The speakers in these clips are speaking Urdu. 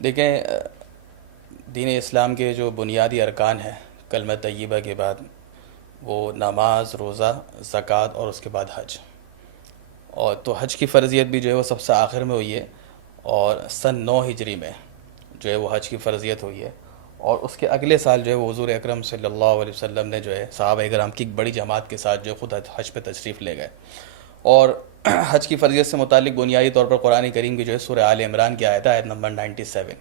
دیکھیں، دین اسلام کے جو بنیادی ارکان ہیں کلمہ طیبہ کے بعد، وہ نماز، روزہ، زکوٰۃ اور اس کے بعد حج. اور تو حج کی فرضیت بھی جو ہے وہ سب سے آخر میں ہوئی ہے، اور سن 9 ہجری میں جو ہے وہ حج کی فرضیت ہوئی ہے. اور اس کے اگلے سال جو ہے وہ حضور اکرم صلی اللہ علیہ وسلم نے جو ہے صحابہ کرام کی ایک بڑی جماعت کے ساتھ جو ہے خود حج پہ تشریف لے گئے. اور حج کی فرضیت سے متعلق بنیادی طور پر قرآن کریم کی جو ہے سورہ آل عمران کی آیت ہے، آیت نمبر 97،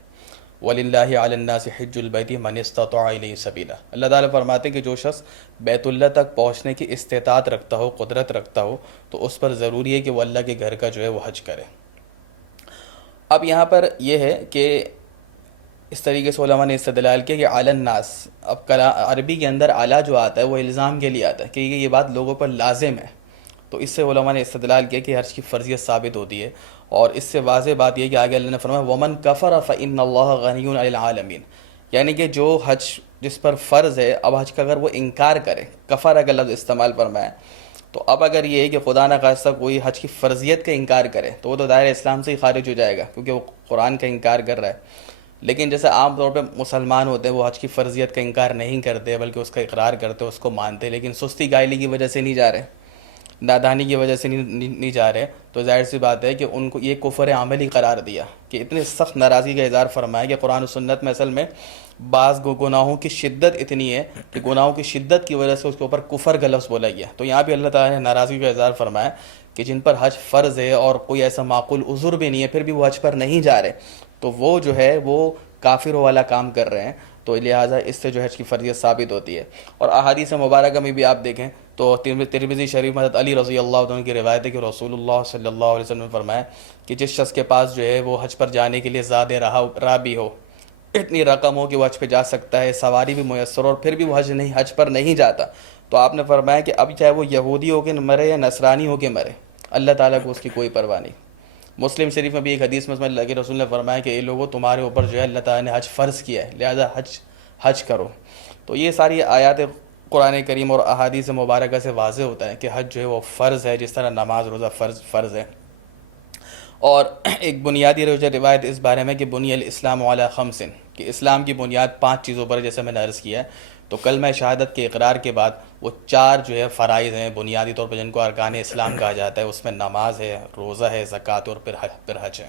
وَلِلَّهِ عَلَى النَّاسِ حِجُّ الْبَيْتِ مَنِ اسْتَطَاعَ إِلَيْهِ سَبِيلًا. اللہ تعالیٰ فرماتے ہیں کہ جو شخص بیت اللہ تک پہنچنے کی استطاعت رکھتا ہو، قدرت رکھتا ہو، تو اس پر ضروری ہے کہ وہ اللہ کے گھر کا جو ہے وہ حج کرے. اب یہاں پر یہ ہے کہ اس طریقے سے علماء نے استدلال کیا کہ علی الناس، اب عربی کے اندر اعلیٰ جو آتا ہے وہ الزام کے لیے آتا ہے کہ یہ بات لوگوں پر لازم ہے. تو اس سے علماء نے استدلال کیا کہ حج کی فرضیت ثابت ہوتی ہے. اور اس سے واضح بات یہ کہ آگے اللہ نے فرمایا وَمَن كَفَرَ فَإِنَّ اللَّهَ غَنِيٌّ عَنِ الْعَالَمِينَ، یعنی کہ جو حج جس پر فرض ہے، اب حج کا اگر وہ انکار کرے، کفر کا لفظ استعمال فرمایا، تو اب اگر یہ ہے کہ خدا نہ خواستہ کوئی حج کی فرضیت کا انکار کرے تو وہ تو دائرہ اسلام سے ہی خارج ہو جائے گا، کیونکہ وہ قرآن کا انکار کر رہا ہے. لیکن جیسے عام طور پہ مسلمان ہوتے ہیں وہ حج کی فرضیت کا انکار نہیں کرتے بلکہ اس کا اقرار کرتے، اس کو مانتے، لیکن سستی گائلی کی وجہ سے نہیں جا رہے، نادانی کی وجہ سے نہیں جا رہے، تو ظاہر سی بات ہے کہ ان کو یہ کفر عملی قرار دیا کہ اتنی سخت ناراضگی کا اظہار فرمایا کہ قرآن و سنت میں اصل میں بعض گناہوں کی شدت اتنی ہے کہ گناہوں کی شدت کی وجہ سے اس کے اوپر کفر کا لفظ بولا گیا. تو یہاں بھی اللہ تعالیٰ نے ناراضگی کا اظہار فرمایا کہ جن پر حج فرض ہے اور کوئی ایسا معقول عذر بھی نہیں ہے پھر بھی وہ حج پر نہیں جا رہے، تو وہ جو ہے وہ کافروں والا کام کر رہے ہیں. تو لہٰذا اس سے جو حج کی فرضیت ثابت ہوتی ہے. اور احادیث مبارکہ میں بھی آپ دیکھیں تو ترمذی شریف میں حضرت علی رضی اللہ عنہ کی روایت ہے کہ رسول اللہ صلی اللہ علیہ وسلم نے فرمایا کہ جس شخص کے پاس جو ہے وہ حج پر جانے کے لیے زیادہ راہ بھی ہو، اتنی رقم ہو کہ وہ حج پہ جا سکتا ہے، سواری بھی میسر اور پھر بھی وہ حج پر نہیں جاتا، تو آپ نے فرمایا کہ اب چاہے وہ یہودی ہو کے مرے یا نصرانی ہو کے مرے، اللہ تعالیٰ کو اس کی کوئی پرواہ نہیں. مسلم شریف میں بھی ایک حدیث میں اللہ کے رسول نے فرمایا کہ اے لوگوں تمہارے اوپر جو ہے اللہ تعالیٰ نے حج فرض کیا ہے، لہذا حج کرو. تو یہ ساری آیات قرآن کریم اور احادیث مبارکہ سے واضح ہوتا ہے کہ حج جو ہے وہ فرض ہے، جس طرح نماز روزہ فرض ہے. اور ایک بنیادی روایت اس بارے میں کہ بنی الاسلام علی خمس، کہ اسلام کی بنیاد 5 چیزوں پر، جیسے میں نے عرض کیا ہے. تو کلمہ شہادت کے اقرار کے بعد وہ 4 جو ہے فرائض ہیں بنیادی طور پر جن کو ارکان اسلام کہا جاتا ہے، اس میں نماز ہے، روزہ ہے، زکوٰۃ اور پھر حج ہے.